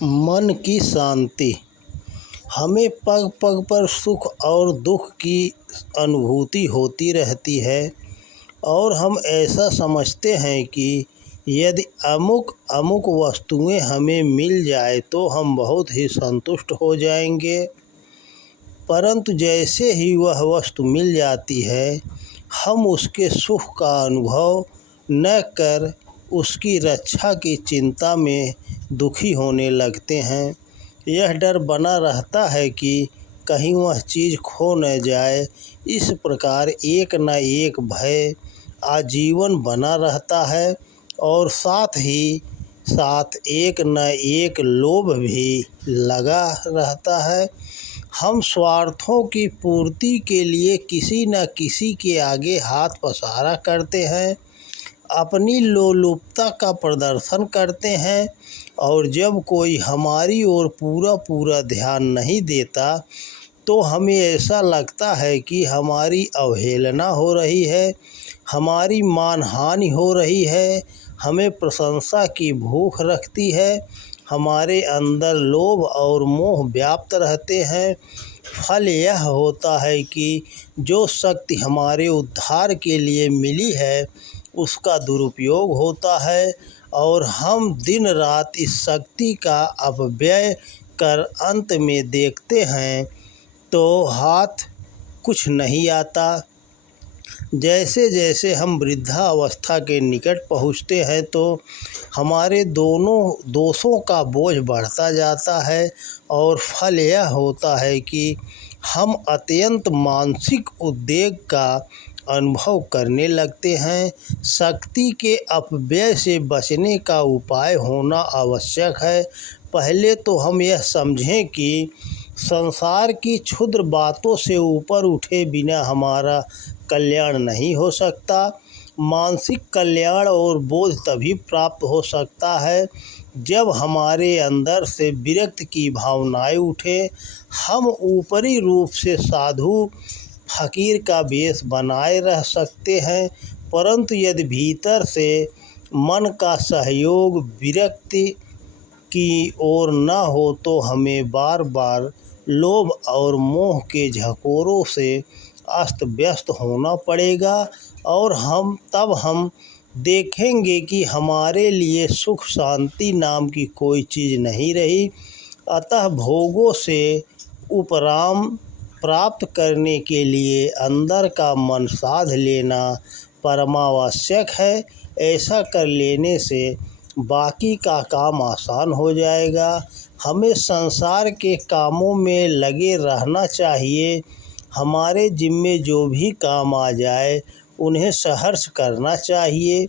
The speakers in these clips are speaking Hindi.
मन की शांति। हमें पग पग पर सुख और दुख की अनुभूति होती रहती है और हम ऐसा समझते हैं कि यदि अमुक अमुक वस्तुएं हमें मिल जाए तो हम बहुत ही संतुष्ट हो जाएंगे। परंतु जैसे ही वह वस्तु मिल जाती है हम उसके सुख का अनुभव न कर उसकी रक्षा की चिंता में दुखी होने लगते हैं। यह डर बना रहता है कि कहीं वह चीज़ खो न जाए। इस प्रकार एक न एक भय आजीवन बना रहता है और साथ ही साथ एक न एक लोभ भी लगा रहता है। हम स्वार्थों की पूर्ति के लिए किसी न किसी के आगे हाथ पसारा करते हैं, अपनी लोलुपता का प्रदर्शन करते हैं और जब कोई हमारी ओर पूरा ध्यान नहीं देता तो हमें ऐसा लगता है कि हमारी अवहेलना हो रही है, हमारी मानहानि हो रही है, हमें प्रशंसा की भूख रखती है, हमारे अंदर लोभ और मोह व्याप्त रहते हैं। फल यह होता है कि जो शक्ति हमारे उद्धार के लिए मिली है उसका दुरुपयोग होता है और हम दिन रात इस शक्ति का अपव्यय कर अंत में देखते हैं तो हाथ कुछ नहीं आता। जैसे जैसे हम वृद्धावस्था के निकट पहुँचते हैं तो हमारे दोनों दोषों का बोझ बढ़ता जाता है और फल यह होता है कि हम अत्यंत मानसिक उद्वेग का अनुभव करने लगते हैं। शक्ति के अपव्यय से बचने का उपाय होना आवश्यक है। पहले तो हम यह समझें कि संसार की क्षुद्र बातों से ऊपर उठे बिना हमारा कल्याण नहीं हो सकता। मानसिक कल्याण और बोध तभी प्राप्त हो सकता है जब हमारे अंदर से विरक्ति की भावनाएं उठे। हम ऊपरी रूप से साधु फकीर का वेश बनाए रह सकते हैं, परंतु यदि भीतर से मन का सहयोग विरक्ति की ओर न हो तो हमें बार बार लोभ और मोह के झकोरों से अस्त व्यस्त होना पड़ेगा और हम देखेंगे कि हमारे लिए सुख शांति नाम की कोई चीज़ नहीं रही। अतः भोगों से उपराम प्राप्त करने के लिए अंदर का मन साध लेना परमावश्यक है। ऐसा कर लेने से बाकी का काम आसान हो जाएगा। हमें संसार के कामों में लगे रहना चाहिए। हमारे जिम्मे जो भी काम आ जाए उन्हें सहर्ष करना चाहिए।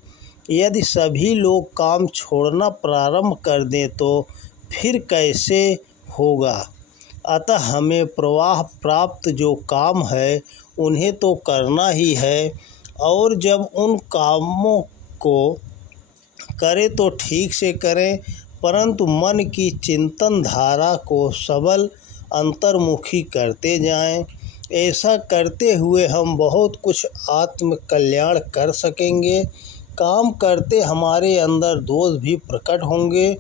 यदि सभी लोग काम छोड़ना प्रारंभ कर दें तो फिर कैसे होगा। अतः हमें प्रवाह प्राप्त जो काम है उन्हें तो करना ही है और जब उन कामों को करें तो ठीक से करें, परंतु मन की चिंतन धारा को सबल अंतर्मुखी करते जाएं। ऐसा करते हुए हम बहुत कुछ आत्म कल्याण कर सकेंगे। काम करते हमारे अंदर दोष भी प्रकट होंगे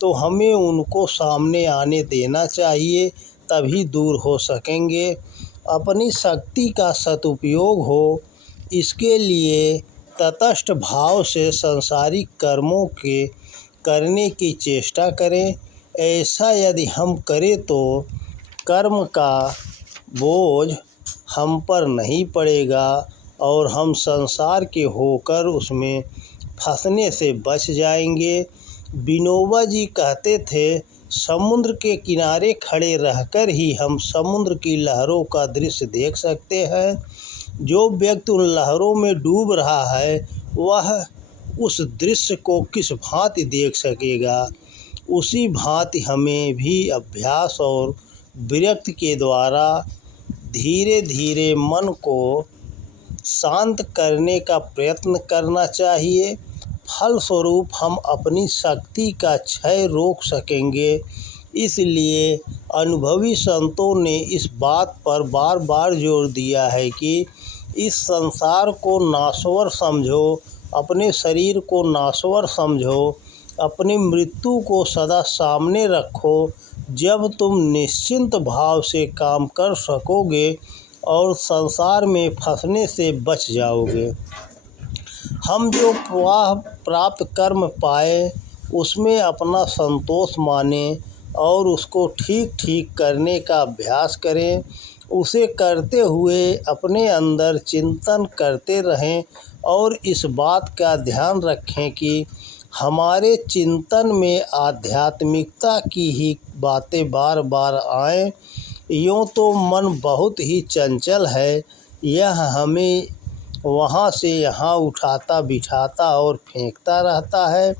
तो हमें उनको सामने आने देना चाहिए, तभी दूर हो सकेंगे। अपनी शक्ति का सदुपयोग हो इसके लिए तटस्थ भाव से सांसारिक कर्मों के करने की चेष्टा करें। ऐसा यदि हम करें तो कर्म का बोझ हम पर नहीं पड़ेगा और हम संसार के होकर उसमें फंसने से बच जाएंगे। विनोबा जी कहते थे, समुद्र के किनारे खड़े रहकर ही हम समुद्र की लहरों का दृश्य देख सकते हैं। जो व्यक्ति उन लहरों में डूब रहा है वह उस दृश्य को किस भांति देख सकेगा। उसी भांति हमें भी अभ्यास और विरक्ति के द्वारा धीरे धीरे मन को शांत करने का प्रयत्न करना चाहिए। फलस्वरूप हम अपनी शक्ति का क्षय रोक सकेंगे। इसलिए अनुभवी संतों ने इस बात पर बार बार जोर दिया है कि इस संसार को नाश्वर समझो, अपने शरीर को नाश्वर समझो, अपनी मृत्यु को सदा सामने रखो। जब तुम निश्चिंत भाव से काम कर सकोगे और संसार में फंसने से बच जाओगे। हम जो प्राप्त कर्म पाए उसमें अपना संतोष मानें और उसको ठीक ठीक करने का अभ्यास करें। उसे करते हुए अपने अंदर चिंतन करते रहें और इस बात का ध्यान रखें कि हमारे चिंतन में आध्यात्मिकता की ही बातें बार बार आएं। यूँ तो मन बहुत ही चंचल है, यह हमें वहाँ से यहाँ उठाता बिठाता और फेंकता रहता है।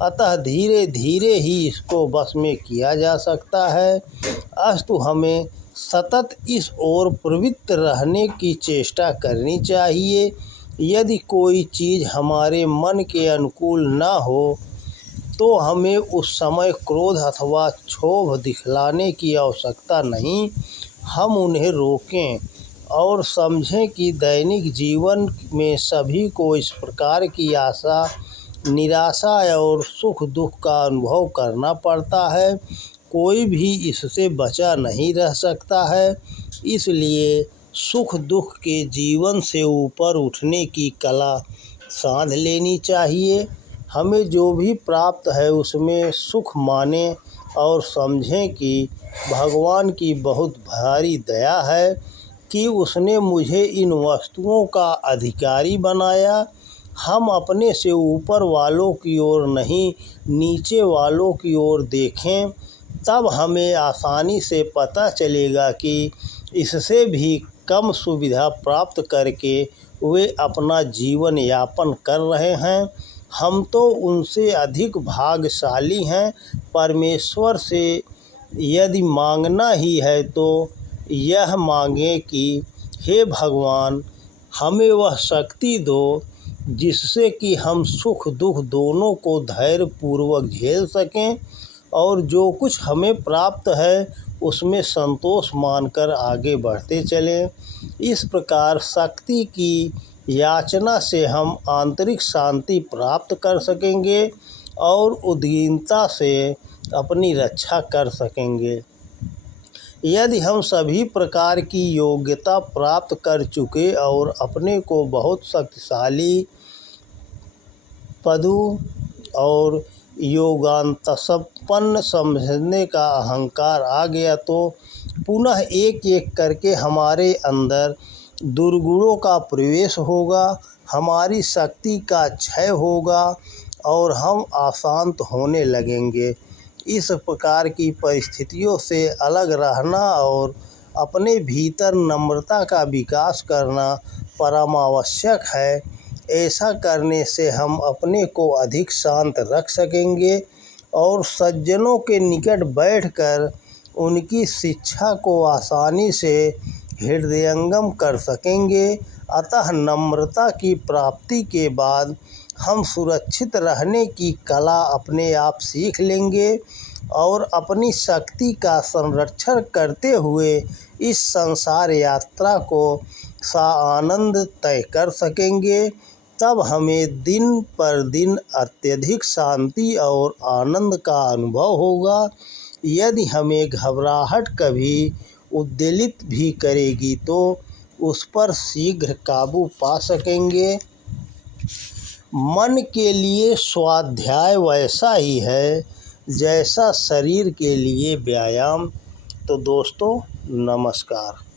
अतः धीरे धीरे ही इसको बस में किया जा सकता है। अस्तु हमें सतत इस ओर प्रवृत्त रहने की चेष्टा करनी चाहिए। यदि कोई चीज़ हमारे मन के अनुकूल न हो तो हमें उस समय क्रोध अथवा क्षोभ दिखलाने की आवश्यकता नहीं। हम उन्हें रोकें और समझें कि दैनिक जीवन में सभी को इस प्रकार की आशा, निराशा और सुख दुख का अनुभव करना पड़ता है। कोई भी इससे बचा नहीं रह सकता है। इसलिए सुख दुख के जीवन से ऊपर उठने की कला साध लेनी चाहिए। हमें जो भी प्राप्त है उसमें सुख मानें और समझें कि भगवान की बहुत भारी दया है कि उसने मुझे इन वस्तुओं का अधिकारी बनाया। हम अपने से ऊपर वालों की ओर नहीं, नीचे वालों की ओर देखें, तब हमें आसानी से पता चलेगा कि इससे भी कम सुविधा प्राप्त करके वे अपना जीवन यापन कर रहे हैं। हम तो उनसे अधिक भाग्यशाली हैं। परमेश्वर से यदि मांगना ही है तो यह मांगें कि हे भगवान, हमें वह शक्ति दो जिससे कि हम सुख दुख दोनों को धैर्यपूर्वक झेल सकें और जो कुछ हमें प्राप्त है उसमें संतोष मानकर आगे बढ़ते चलें। इस प्रकार शक्ति की याचना से हम आंतरिक शांति प्राप्त कर सकेंगे और उद्विग्नता से अपनी रक्षा कर सकेंगे। यदि हम सभी प्रकार की योग्यता प्राप्त कर चुके और अपने को बहुत शक्तिशाली, पदु और योगांतसंपन्न समझने का अहंकार आ गया तो पुनः एक एक करके हमारे अंदर दुर्गुणों का प्रवेश होगा, हमारी शक्ति का क्षय होगा और हम अशांत होने लगेंगे। इस प्रकार की परिस्थितियों से अलग रहना और अपने भीतर नम्रता का विकास करना परमावश्यक है। ऐसा करने से हम अपने को अधिक शांत रख सकेंगे और सज्जनों के निकट बैठकर उनकी शिक्षा को आसानी से हृदयंगम कर सकेंगे। अतः नम्रता की प्राप्ति के बाद हम सुरक्षित रहने की कला अपने आप सीख लेंगे और अपनी शक्ति का संरक्षण करते हुए इस संसार यात्रा को साआनंद तय कर सकेंगे। तब हमें दिन पर दिन अत्यधिक शांति और आनंद का अनुभव होगा। यदि हमें घबराहट कभी उद्वेलित भी करेगी तो उस पर शीघ्र काबू पा सकेंगे। मन के लिए स्वाध्याय वैसा ही है जैसा शरीर के लिए व्यायाम। तो दोस्तों नमस्कार।